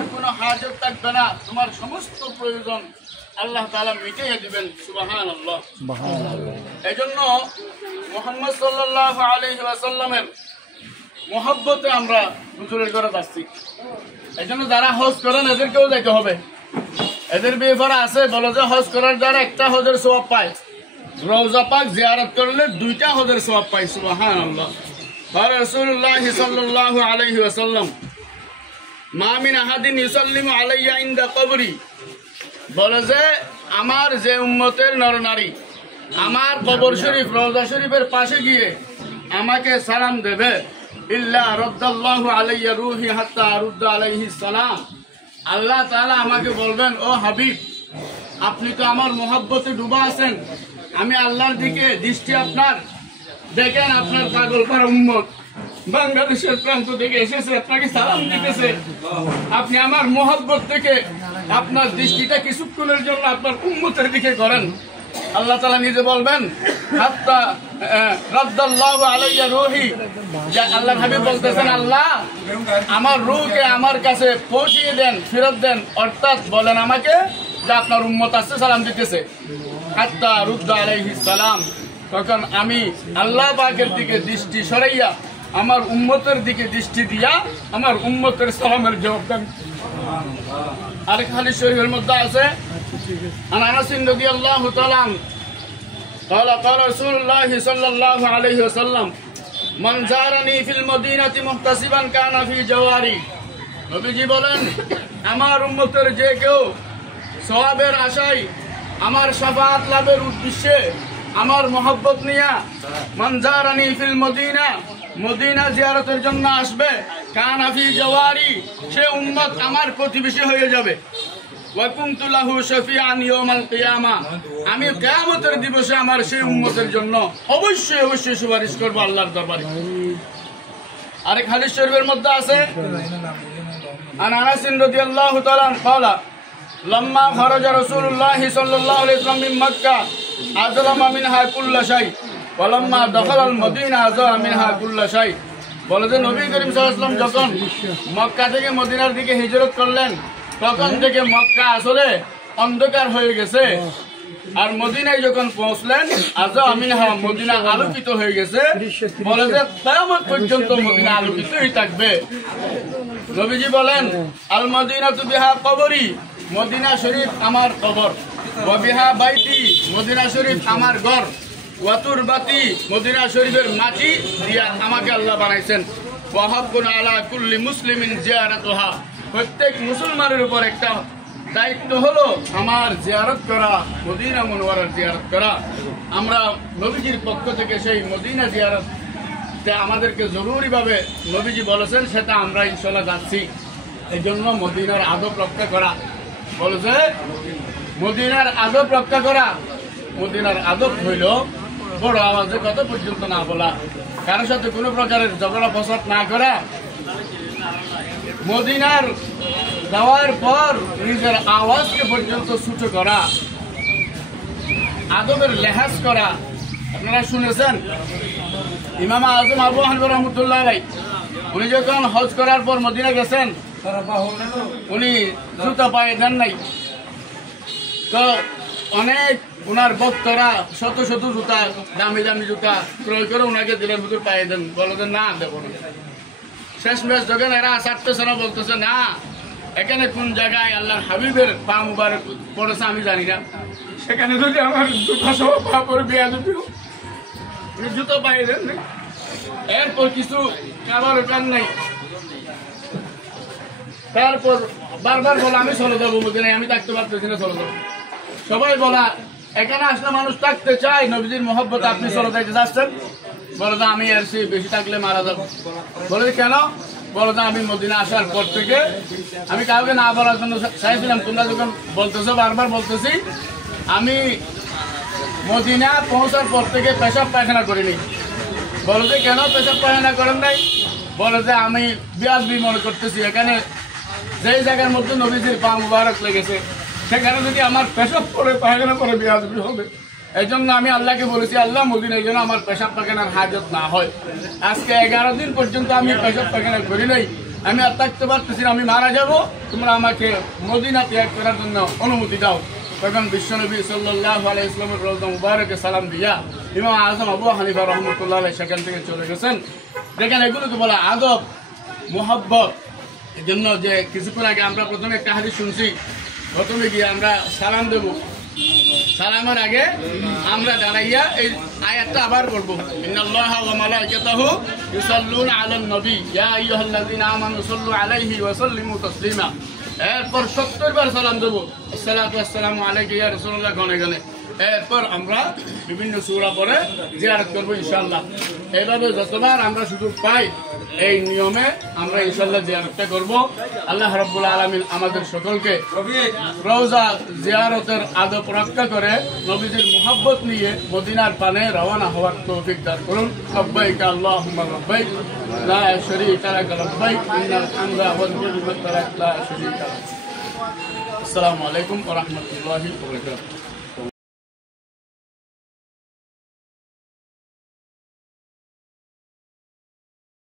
আর কোনো হাজত থাকবে না, তোমার সমস্ত প্রয়োজন আল্লাহ তাআলা মিটিয়ে দিবেন। সুবহানাল্লাহ। এই জন্য মুহাম্মদ সাল্লাল্লাহু আলাইহি ওয়াসাল্লামের মহব্বতে আমরা হুজুরের ঘরে যাচ্ছি। এই জন্য যারা হজ করেন এদেরকেও যেতে হবে। এদের ব্যাপারে আছে বলে যে হজ করার দ্বারা একটা হজের সওয়াব পায়, রওজা পাক জিয়ারত করলে 2টা হজের সওয়াব পায়। সুবহানাল্লাহ। আর রাসূলুল্লাহ সাল্লাল্লাহু আলাইহি ওয়াসাল্লাম মা মিন আহাদিন ইউসাল্লিমু আলাইয়া ইনদা কবরি, বলে যে আমার যে উম্মতের নরনারী আমার কবর শরীফ রওজা শরীফের পাশে গিয়ে আমাকে সালাম দেবে, ইল্লা রাদ্দাল্লাহু আলাইয়া রূহি হাত্তা আরুদ্দা আলাইহিস সালাম, আল্লাহ তাআলা আমাকে বলবেন, ও হাবিব আপনি তো আমার মহব্বতে ডুবা আছেন, আমি আল্লাহর দিকে দৃষ্টি আপনার, দেখেন আপনার পাগল পারা উম্মত বাংলাদেশের প্রান্ত থেকে এসেছে, আপনাকে সালাম দিতেছে, আপনি আমার মহব্বত থেকে আপনার দৃষ্টিটা কিছুক্ষণের জন্য আপনার উম্মতের দিকে করেন। আল্লাহ তাআলা নিজে বলবেন, হাত্তা রাদ্দাল্লাহু আলাইয়া রূহি, যে আল্লাহর হাবিব বলতেছেন আল্লাহ আমার রূহকে আমার কাছে পৌঁছিয়ে দেন, ফেরত দেন, অর্থাৎ বলেন আমাকে যে আপনার উম্মত আসছে সালাম দিতেছে, হাত্তা রুদ্দা আলাইহিস সালাম, তখন আমি আল্লাহ পাকের দিকে দৃষ্টি সরাইয়া আমার উম্মতের দিকে দৃষ্টি দিয়া আমার উম্মতের সালামের জবাব দেন। আরেক হাদিস শরীফের মধ্যে আছে, আন আনাস রাদিয়াল্লাহু তাআলা قال قال رسول الله صلى الله عليه وسلم من زارني في المدينة محتسبا كان في جواري, নবীজি বলেন আমার উম্মতের যে কেউ সওয়াবের আশায় আমার শাফাআত লাভের উদ্দেশ্যে আমার মহব্বত নিয়া মান জারানি ফিল মদিনা, মদিনা জিয়ারতের জন্য আসবে, কানা ফি জাওয়ারি, সে উম্মত আমার প্রতিবেশী হয়ে যাবে, ওয়া কুনতু লাহু শাফিআন ইয়াউমাল কিয়ামা, আমি কিয়ামতের দিবসে আমার সেই উম্মতের জন্য অবশ্যই অবশ্যই সুপারিশ করব আল্লাহর দরবারে। আরেক হাদিস শরীফের মধ্যে আছে, আন আনাস রাদিয়াল্লাহু তাআলা قال لما خرج رسول الله صلى الله عليه وسلم من مكة أظلم منها كل شيء ولما دخل المدينة أظلم منها كل شيء, বলে যে নবী করিম সাল্লাল্লাহু আলাইহি ওয়াসাল্লাম যখন মক্কা থেকে মদিনার দিকে হিজরত করলেন তখন থেকে মক্কা আসলে অন্ধকার হয়ে গেছে, আর মদিনায় যখন পৌঁছলেন আযা মিনহা, মদিনা আলোকিত হয়ে গেছে, বলে যে কিয়ামত পর্যন্ত মদিনা আলোকিতই থাকবে। নবীজি বলেন আল মদিনাতু বিহা কবরি, মদিনা শরীফ আমার কবর, ওয়া বিহা বাইতি, মদিনা শরীফ আমার ঘর, ওয়া তুরবাতি, মদিনা শরীফের মাটি দিয়া আমাকে আল্লাহ বানাইছেন, ওয়া হাক্কুন আলা কুল্লি মুসলিমিন জিয়ারাতুহা, প্রত্যেক মুসলমানের উপর একটা দায়িত্ব হলো আমার জিয়ারত করা, মদিনা মুনওয়ারার জিয়ারত করা। আমরা নবীজির পক্ষ থেকে সেই মদিনা জিয়ারত আমাদেরকে জরুরিভাবে নবীজি বলেছেন, সেটা আমরা ইনশাআল্লাহ যাচ্ছি। এই জন্য মদিনার আদব রক্ষা করা, বলেছে মদিনার আদব রক্ষা করা, মদিনার আদব হইল বড় আওয়াজে কথা পর্যন্ত না বলা, কারোর সাথে কোনো প্রকারের ঝগড়া ফসাদ না করা, মদিনার যাওয়ার পর নিজের আওয়াজকে পর্যন্ত ছোট করা, আদবের লেহাজ করা। আপনারা শুনেছেন ইমাম আজম আবু হানিফা রাহমাতুল্লাহ আলাইহি উনি যখন হজ করার পর মদিনা গেছেন উনি জুতা পায়ে দেন নাই, তো অনেক উনার ভক্তরা শত শত জুতা, দামি দামি জুতা ক্রয় করে উনাকে দিলেন, হুজুর পায়ে দেন, বলে যে না দেবো না। শেষ মেশ যখন এরা ছাড়তেছে না, বলতেছে না এখানে কোন জায়গায় আল্লাহর হাবিবের পা মুবারক পড়েছে আমি জানি না, সেখানে যদি আমার জুতা সহ পা পরে বেয়াদবি জুতো পায়ে দেন। এরপর কিছু খাবার ওখান নাই, তারপর বারবার বলা আমি চলে যাবো মদিনায়, আমি থাকতে পারতেছি না, চলে যাবো। সবাই বলা এখানে আসলে মানুষ থাকতে চায়, নবীজির মহব্বত আপনি চলে যাইতে যাচ্ছেন, বলে যে আমি আর বেশি থাকলে মারা যাবো। বলে কেন? বলে যে আমি মদিনা আসার পর থেকে আমি কাউকে না বলার জন্য চাইছিলাম, তোমরা যখন বলতেছো বারবার বলতেছি, আমি মদিনা পৌঁছার পর থেকে পেশাব পায়খানা করিনি। বলে যে কেন পেশাব পায়খানা করেন নাই? বলে যে আমি বিয়াদবি মনে করতেছি, এখানে যেই জায়গার মধ্যে নবীজির পা মুবারক লেগেছে সেখানে যদি আমার পেশাব করে পায়খানা করে বিয়াদবি হবে, এই জন্য আমি আল্লাহকে বলেছি আল্লাহ মদিনায় যেন আমার পেশাব পায়খানার হাজত না হয়। আজকে 11 দিন পর্যন্ত আমি পেশাব পায়খানা করি নাই, আমি আর থাকতে পারতেছি না, আমি মারা যাব, তোমরা আমাকে মদিনা ত্যাগ করার জন্য অনুমতি দাও। তখন বিশ্বনবী সাল্লাল্লাহু আলাইহি ওয়াসাল্লামের রওজা মুবারকে সালাম দিয়া ইমাম আযম আবু হানিফা রাহমাতুল্লাহ আলাইহি সেখান থেকে চলে গেছেন। দেখেন এগুলোকে বলা আদব, মোহাব্বত। এই জন্য যে কিছুক্ষণ আগে আমরা প্রথমে একটা হাদিস শুনছি, প্রথমে গিয়ে আমরা সালাম দেব, সালামের আগে আমরা দাঁড়াইয়া এই আয়াতটা আবার পড়বো, ইন্নাল্লাহা ওয়া মালাইকাতাহু ইউসাল্লুনা আলান নবী ইয়া আইয়ুহাল্লাযীনা আমানু সাল্লু আলাইহি ওয়া সাল্লিমু তাসলিমা। এরপর 70 বার সালাম দেবো, আসসালাতু ওয়াসসালামু আলাইকা ইয়া রাসূলুল্লাহ গনে গনে। এরপর আমরা বিভিন্ন সূরা পড়ে জিয়ারত করবো ইনশাআল্লাহ। এইভাবে যতবার আমরা সুযোগ পাই এই নিয়মে আমরা ইনশাআল্লাহ জিয়ারতটা করব। আল্লাহ রাব্বুল আলামিন আমাদের সকলকে রওজা জিয়ারতের আদব রক্ষা করে নবীজির মুহাব্বত নিয়ে মদিনার পানে রওনা হওয়ার তৌফিক দান করুন। লাব্বাইক আল্লাহুম্মা লাব্বাইক লা শারীকা লাক লাব্বাইক ইন্নাল হামদা ওয়ান নি'মাতা লাক লা শারীকা লাক। আসসালামু আলাইকুম ওয়া রাহমাতুল্লাহি ওয়া বারাকাতুহু।